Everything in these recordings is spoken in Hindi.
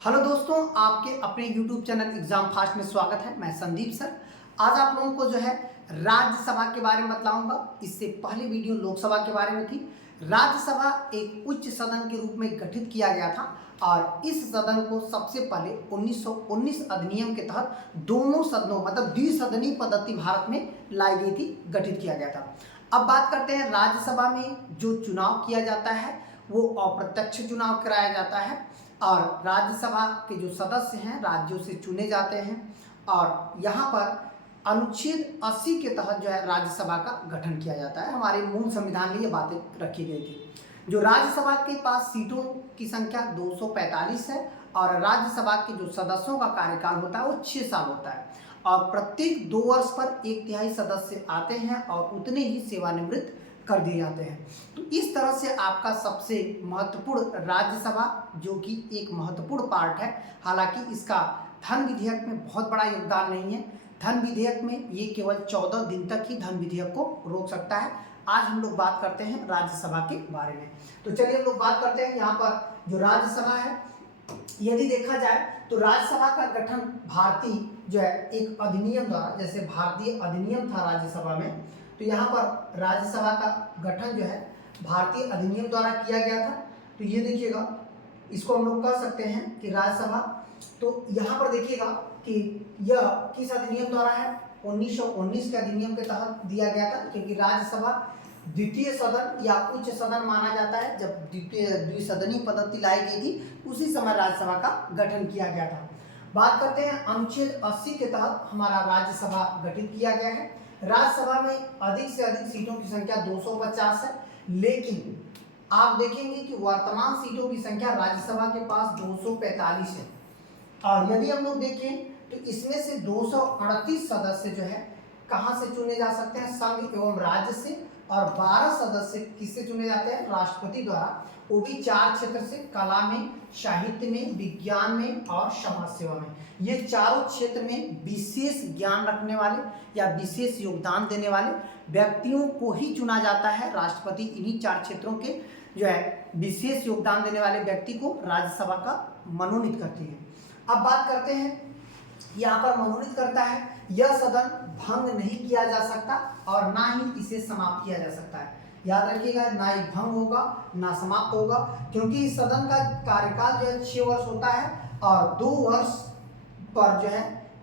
हेलो दोस्तों, आपके अपने YouTube चैनल एग्जाम फास्ट में स्वागत है। मैं संदीप सर। आज आप लोगों को जो है राज्यसभा के बारे में बतलाऊंगा। इससे पहले वीडियो लोकसभा के बारे में थी। राज्यसभा एक उच्च सदन के रूप में गठित किया गया था और इस सदन को सबसे पहले 1919 अधिनियम के तहत दोनों सदनों मतलब द्विसदनीय पद्धति भारत में लाई गई थी, गठित किया गया था। अब बात करते हैं राज्यसभा में जो चुनाव किया जाता है वो अप्रत्यक्ष चुनाव कराया जाता है और राज्यसभा के जो सदस्य हैं राज्यों से चुने जाते हैं और यहाँ पर अनुच्छेद 80 के तहत जो है राज्यसभा का गठन किया जाता है। हमारे मूल संविधान में ये बातें रखी गई थी। जो राज्यसभा के पास सीटों की संख्या 245 है और राज्यसभा के जो सदस्यों का कार्यकाल होता है वो 6 साल होता है और प्रत्येक 2 वर्ष पर 1/3 सदस्य आते हैं और उतने ही सेवानिवृत्त कर दिए जाते हैं। तो इस तरह से आपका सबसे महत्वपूर्ण राज्यसभा जो कि एक महत्वपूर्ण पार्ट है, हालांकि इसका धन विधेयक में बहुत बड़ा योगदान नहीं है। धन विधेयक में ये केवल 14 दिन तक ही धन विधेयक को रोक सकता है। आज हम लोग बात करते हैं राज्यसभा के बारे में। तो चलिए हम लोग बात करते हैं यहाँ पर जो राज्यसभा है। यदि देखा जाए तो राज्यसभा का गठन भारतीय जो है एक अधिनियम द्वारा, जैसे भारतीय अधिनियम था राज्यसभा में, तो यहाँ पर राज्यसभा का गठन जो है भारतीय अधिनियम द्वारा किया गया था। तो ये देखिएगा, इसको हम लोग कह सकते हैं कि राज्यसभा। तो यहाँ पर देखिएगा कि यह किस अधिनियम द्वारा है, 1919 के अधिनियम के तहत दिया गया था, क्योंकि राज्यसभा द्वितीय सदन या उच्च सदन माना जाता है। जब द्विसदनीय पद्धति लाई गई थी उसी समय राज्यसभा का गठन किया गया था। बात करते हैं अनुच्छेद 80 के तहत हमारा राज्यसभा गठित किया गया है। राज्यसभा में अधिक से अधिक सीटों की संख्या 250 है, लेकिन आप देखेंगे कि वर्तमान सीटों की संख्या राज्यसभा के पास 245 है और यदि हम लोग देखें तो इसमें से 238 सदस्य जो है कहाँ से चुने जा सकते हैं, संघ एवं राज्य से, और 12 सदस्य किससे चुने जाते हैं, राष्ट्रपति द्वारा, वो भी 4 क्षेत्र से, कला में, साहित्य में, विज्ञान में और समाज सेवा में। ये चारों क्षेत्र में विशेष ज्ञान रखने वाले या विशेष योगदान देने वाले व्यक्तियों को ही चुना जाता है। राष्ट्रपति इन्हीं 4 क्षेत्रों के जो है विशेष योगदान देने वाले व्यक्ति को राज्यसभा का मनोनीत करती है। अब बात करते हैं, यहाँ पर मनोनीत करता है, यह सदन भंग नहीं किया जा सकता और ना ही इसे समाप्त किया जा सकता है। याद रखिएगा, ना ही भंग होगा ना समाप्त होगा, क्योंकि इस सदन का कार्यकाल जो है 6 वर्ष होता है और 2 वर्ष पर जो है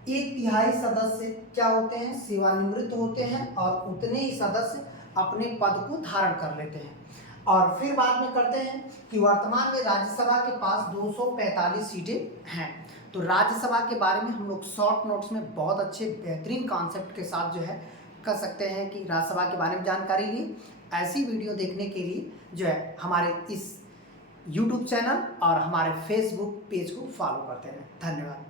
1/3 सदस्य क्या होते हैं, सेवानिवृत्त होते हैं और उतने ही सदस्य अपने पद को धारण कर लेते हैं। और फिर बाद में करते हैं कि वर्तमान में राज्यसभा के पास 245 सीटें हैं। तो राज्यसभा के बारे में हम लोग शॉर्ट नोट्स में बहुत अच्छे बेहतरीन कॉन्सेप्ट के साथ जो है कर सकते हैं कि राज्यसभा के बारे में जानकारी ली। ऐसी वीडियो देखने के लिए जो है हमारे इस YouTube चैनल और हमारे Facebook पेज को फॉलो करते हैं। धन्यवाद।